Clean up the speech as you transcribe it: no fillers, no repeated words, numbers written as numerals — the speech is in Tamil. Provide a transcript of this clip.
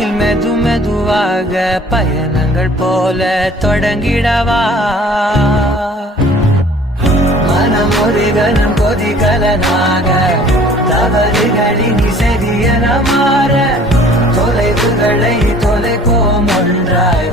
நம்மில் மெது மெதுவாக பயணங்கள் போல தொடங்கிடவா மனம் ஒரு கணம் கொதிகலனாக தவறுகளின் சரியன மாற தொலைவுகளை தொலைப்போம் ஒன்றாய்